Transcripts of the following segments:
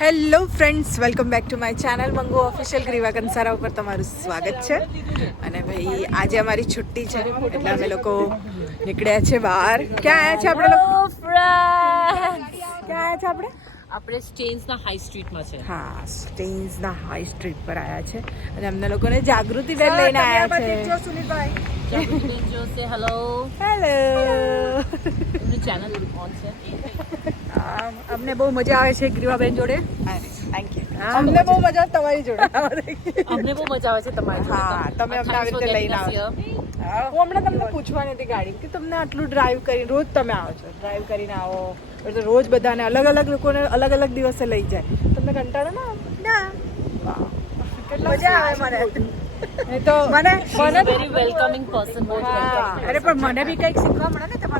Hello friends welcome back to my channel Mangu official Griva Kansara ઉપર તમારું સ્વાગત છે. અને ભાઈ આજે અમારી છુટ્ટી છે એટલે અમે લોકો નીકળ્યા છે બહાર. ક્યાં આવ્યા છે આપણે લોકો? ક્યાં આવ્યા છે આપણે? આપણે સ્ટેન્સના હાઈ સ્ટ્રીટમાં છે. હા સ્ટેન્સના હાઈ સ્ટ્રીટ પર આવ્યા છે. અને અમને લોકોને જાગૃતિ બેન લઈને આવ્યા છે. જાગૃતિબેન જો સે હેલો હેલો ચેનલ ઓન છે. અમને બહુ મજા આવે છે ગ્રીવાબેન જોડે. થેન્ક યુ અમને બહુ મજા આવે તમારી જોડે. અમને બહુ મજા આવે છે તમારી હા, તમે અમને આવી રીતે લઈને આવો. હું. હમણાં તમને પૂછવાની હતી ગાડી કે તમને આટલું ડ્રાઈવ કરી રોજ તમે આવો છો? ડ્રાઈવ કરીને આવો. એટલે રોજ બધાને અલગ અલગ લોકોને અલગ અલગ દિવસે લઈ જાય. તમને કંટાળો ના ના. મજા આવે મને. તો મને person, બહુ જ અરે પણ મને બી કંઈક શીખવા મળે ને તમારા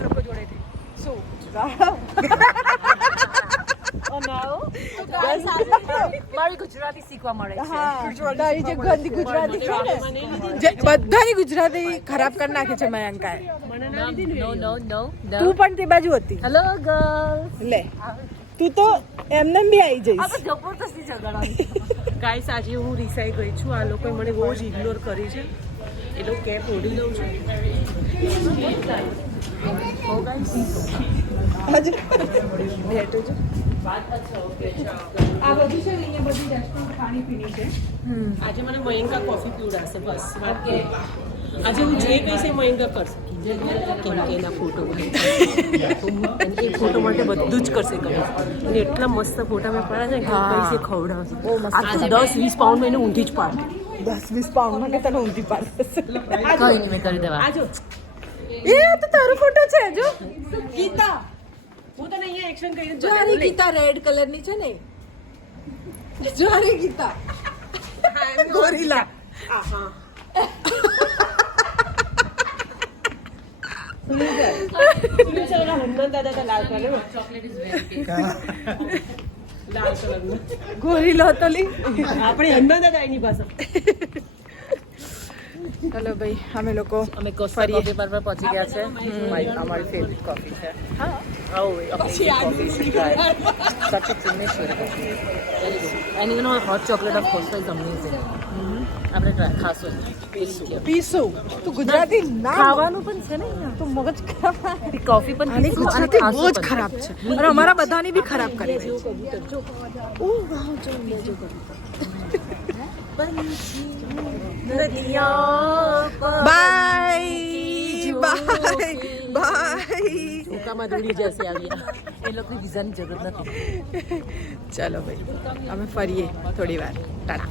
બધાની ગુજરાતી ખરાબ કરી નાખે છે મયંકાએ. નો નો નો તું પણ તે બાજુ હતી. હેલો લે તું તો એમને બી આવી જઈશ. જબરદસ્તી ઝઘડા. ગાઈસ આજે હું રિસાઈ ગઈ છું. આ લોકોએ મને બહુ જ ઇગ્નોર કરી છે. એટલે કેપ ઓઢી લઉં છું. હો ગાઈસ છું આ બધું છે અહીંયા બધી રેસ્ટોરન્ટ ખાણી પીણી છે આજે મને મયંકા કોફી પીવડાશે બસ. કે આજે હું જે કહીશ એ મયંકા કરશે. કેમ કે એના ફોટો એ ફોટો માટે બધું જ કરશે કરીશ અને એટલા મસ્ત ફોટા મેં પડ્યા છે કે પૈસે ખવડાવશે. આજે દસ વીસ પાઉન્ડ મેં ઊંધી જ પાડે. દસ વીસ પાઉન્ડમાં કે તને ઊંધી પાડ કઈ નહીં મેં કરી દેવા. આજો એ આ તો તારો ફોટો છે જો. ગીતા. હું તને અહીંયા એક્શન કરીને જો આની ગીતા રેડ કલરની છે ને. જો આની ગીતા. ગોરીલા. સુનિલ સર. હનુમાન દાદા લાલ કલર ચોકલેટ ઇઝ વેરી લાલ કલરનો ગોરીલો હતો લી. આપણે હનુમાન દાદા એની પાસે. ચલો ભાઈ અમે લોકો અમે કોસ્ટા કોફી પર પહોંચી ગયા છે મારી અમારી ફેવરિટ કોફી છે હા very good and you know hot chocolate of course આપણે ખાશું પીશું પીશું તું ગુજરાતી ના ખાવાનું પણ છે ને તું મગજ ખરાબ કોફી પણ અને ગુજરાતી બહુ જ ખરાબ છે અને અમારા બધાની બી ખરાબ કરી છે બાય બાય બાય. ભૂકામાં દોડી જશે આવ્યા એ લોકો વિઝાની જરૂર નથી. ચલો ભાઈ અમે ફરીએ થોડી વાર. ટાટા.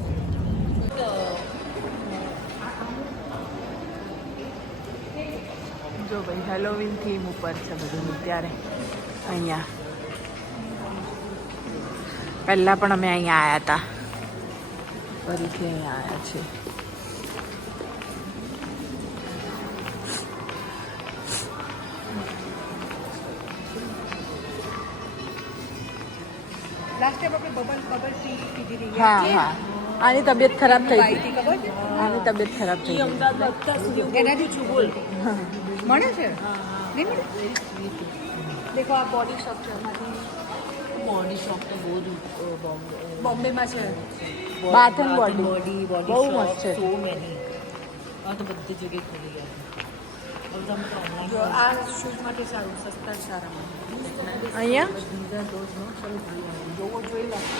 જો ભાઈ હેલોવીન થીમ ઉપર છે બધું અત્યારે. અહીંયા. પહેલાં પણ અમે અહીંયા આવ્યા હતા. ફરીથી અહીંયા આવ્યા છે. હા હા. આની તબિયત ખરાબ થઈ ગઈ. આની તબિયત ખરાબ થઈ ગઈ. મળે છે? દેખો આ બોડી છે બોડી શોપ તો બહુ જ બોમ્બે બોમ્બેમાં છે. Bath and body body body બહુ મસ્ત છે. સો મેની આ તો બધી જગ્યાએ ખુલી ગયા છે હવે તો અમે તો online જો આ શૂઝ માટે સારું સસ્તા જ સારા અહીંયા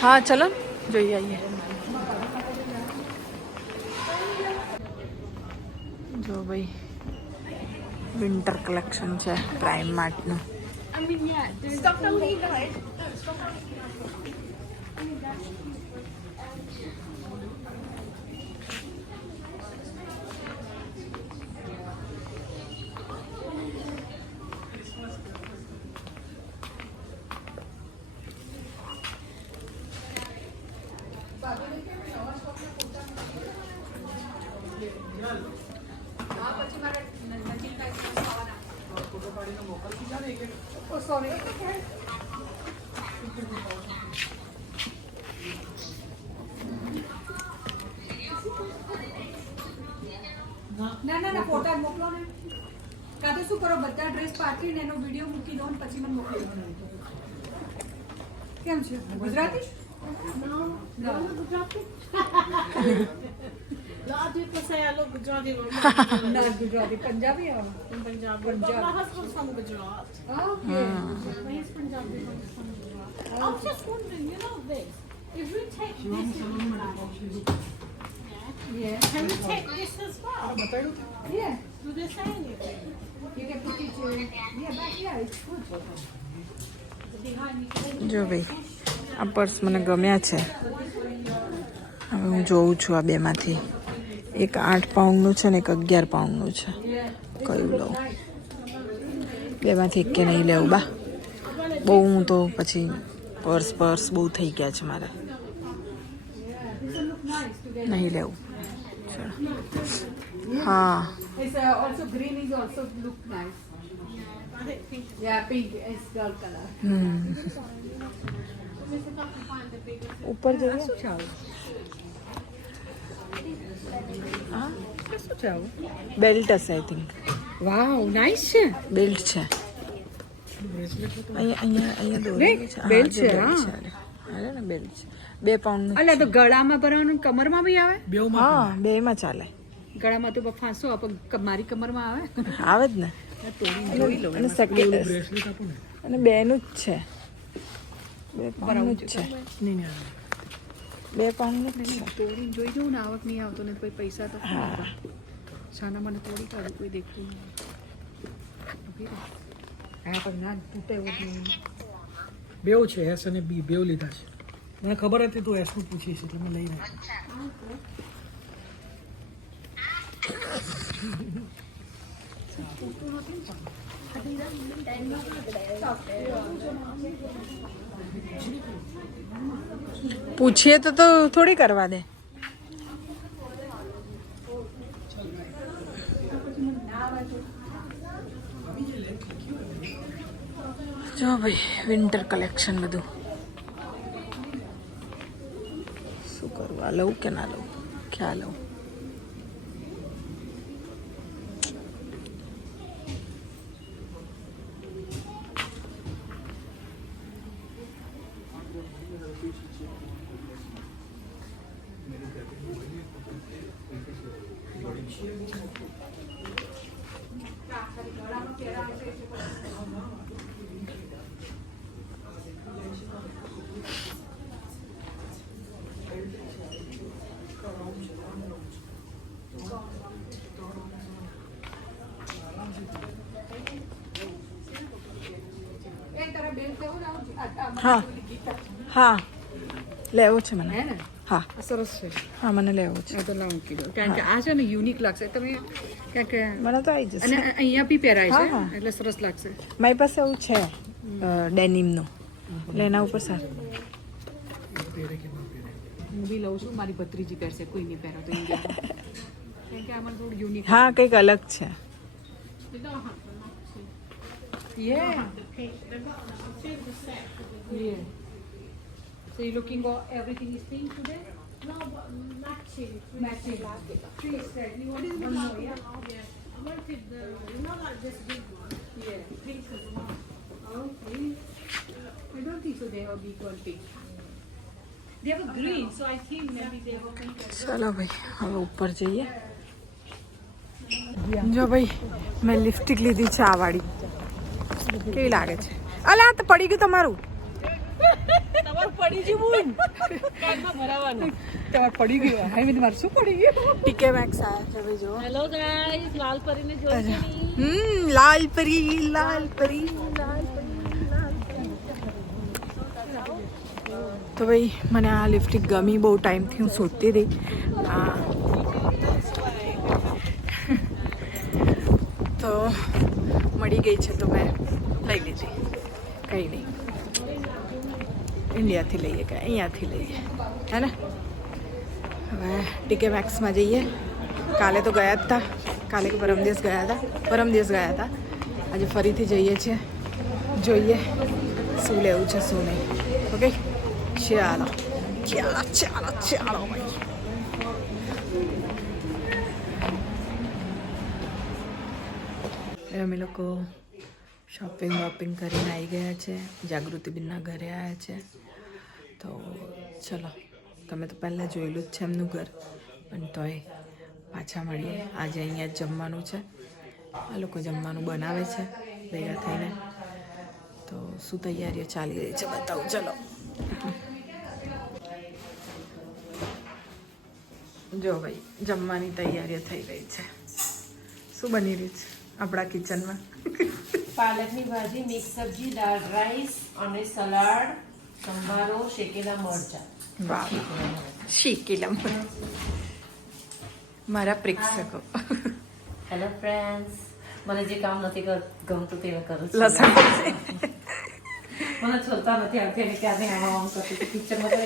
હા ચલો ને, જોઈ આવીએ જો ભાઈ વિન્ટર કલેક્શન છે પ્રાઇમ માર્ટનું ના ના ના ફોટા મોકલો ને. કાં તો શું કરો બધા ડ્રેસ પાથરીને એનો વીડિયો મૂકી દો ને પછી મને મોકલી દો. કેમ છે? Gujarati? Lord, people say I look Gujarati. ના ગુજરાતી પંજાબી આવો Punjabi. But my husband's from Gujarat. Okay He's Punjabi. but he's from Gujarat. I was just wondering, you know this? If we take this, યે can we take this as well? યે Do say anything? You can put it uh, yeah, but yeah, it's good. જો ભાઈ આ purse મને ગમ્યા છે હવે હું જોઉં છું આ બેમાંથી એક આઠ પાઉન્ડનું છે ને એક અગિયાર પાઉન્ડનું છે કયું લઉં? બેમાંથી એક કે નહીં લેવું બા. બહુ હું તો પછી પર્સ પર્સ બહુ થઈ ગયા છે મારે. નહીં લેવું. ચલો. હા. It's uh, also green is also look nice. Yeah, pink is girl color. હમ. ઉપર જોઈએ? શું છે આવું હા શું છે આવું બેલ્ટ હશે આઈ થિંક વાવ નાઇસ છે. બેલ્ટ છે. અહીંયા અહીંયા અહીંયા દોરેલું છે. બેલ્ટ છે, હા. અરે. ને બેલ્ટ છે. બે પાઉન્ડ અલ્યા તો ગળામાં ભરવાનું કમરમાં બી આવે? હા બે માં ચાલે. ગળામાં તો ફાંસો આપો મારી કમરમાં આવે? આવે જ ને. જોઈ લો અને સેકન્ડ અને બેનું જ છે. બે પાઉન્ડનું જ છે. બે પાઉન્ડનું જ છે તોડીને જોઈ જવું ને આવક નહીં આવતો ને કોઈ પછી પૈસા તો શાના સાના મને તોડી કાઢું કોઈ દેખતું નહીં. હા પણ ના તૂટે એવું નહીં. બેવ છે એસ અને બી બેવ લીધા છે. મને ખબર હતી તું એસનું પૂછીશ એટલે મેં લઈને પૂછીએ તો તો થોડી કરવા દે જો ભાઈ વિન્ટર કલેક્શન બધું શું કરવું આ લઉં કે ના લઉં ક્યાં લઉં હા. હા. લેવો છે મને. હે હા. સરસ છે. હા મને લેવો છે. તો લાવું કીધું કારણ કે આ છે ને યુનિક લાગશે. તમે કારણ કે મને તો આવી અને અહીંયા બી પહેરાય છે. એટલે સરસ લાગશે. મારી પાસે એવું છે ડેનિમનું. એટલે એના ઉપર સારું. હું બી લઉં છું. મારી ભત્રીજી પહેરશે. કોઈ નહીં પહેરો તો હા કંઈક અલગ છે. Yeah. Yeah. So you're looking for everything is pink today? No, but matching. Matching. Three set. You want one more, yeah? Yeah. I want it, you know that this big one? Yeah. Pink as well. Okay. I don't think so they have big one pink. They have a green, so I think maybe they have pink as well. चलो भाई हम ऊपर जाइए जो भाई मैं lipstick ली थी चावाड़ी કેવી લાગે છે? અલે આ તો પડી ગયું તમારું. પડી પડી ગયું. હા મેં શું પડી ગયું? ટીકે મેક્સ આવ્યા છે જો હેલો ગાઈસ લાલ પરીને જોઈ હમ લાલ પરી લાલ પરી લાલ પરી લાલ પરી. તો ભાઈ મને આ લિપસ્ટિક ગમી બહુ ટાઈમથી હું શોધતી હતી હા. તો મળી ગઈ છે તો મેં કંઈ નહીં ઇન્ડિયાથી લઈએ કે અહીંયાથી લઈએ હે ને હવે ટીકે મેક્સમાં જઈએ કાલે તો ગયા જ હતા કાલે કે પરમ દિવસ ગયા હતા પરમ દિવસ ગયા હતા આજે ફરીથી જઈએ છીએ જોઈએ શું લેવું છે શું નહીં ઓકે ચાલો ચાલો ચાલો ચાલો ભાઈ હવે અમે લોકો શોપિંગ વોપિંગ કરીને આવી ગયા છે. જાગૃતિબેનના ઘરે આવ્યા છે. તો ચલો, તમે તો પહેલાં જોયેલું જ છે એમનું ઘર. પણ તોય પાછા મળીએ. આજે અહીંયા જ જમવાનું છે. આ લોકો જમવાનું બનાવે છે, ભેગા થઈને. તો શું તૈયારીઓ ચાલી રહી છે બતાવું, ચલો. જો ભાઈ, જમવાની તૈયારીઓ થઈ રહી છે. શું બની રહ્યું છે આપણા કિચનમાં પાલકની ભાજી મિક્સ સબ્જી દાળ રાઈસ અને સલાડ સંભારો શેકેલા મરચા. વાહ. શેકેલા મારા પ્રેક્ષકો. હેલો ફ્રેન્ડ્સ મને જે કામ નથી ગમતું તે કરું છું. લસણ. મને છોડતા નથી આવતી અને ક્યારે આમ આમ કરતી કિચનમાં તો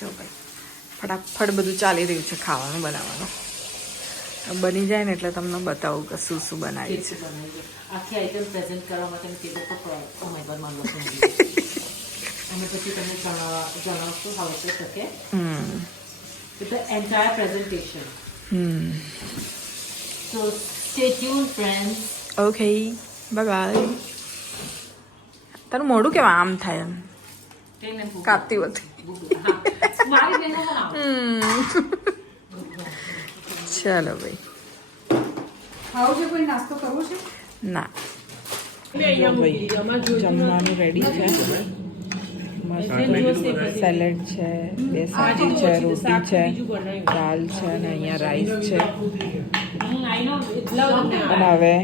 જો ભાઈ ફટાફટ બધું ચાલી રહ્યું છે ખાવાનું બનાવવાનું. બની જાય ને એટલે તમને બતાવું કે શું શું બનાવી છે. આખી આઈટમ પ્રેઝન્ટ કરવા માટે મેં કીધું તો ઓ માય ગોડ મારું અને પછી તમે જણાવશો how okay hmm. With the entire presentation hmm. So stay tune friends okay bye bye તારું મોઢું કેવા આમ થાય એમ? કાપતી વખતે. હા. મારી પણ આવો. ચાલો ભાઈ ખાવું છે કોઈ નાસ્તો કરવો છે ના અહીંયા મૂકી દીધી. અમારે જોઈતું જમવાનું રેડી છે સેલેડ છે બે સબ્જી છે રોટી છે દાલ છે અને અહીંયા રાઈસ છે હમ, I know. એટલા બધા અને હવે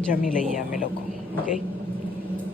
જમી લઈએ અમે લોકો ઓકે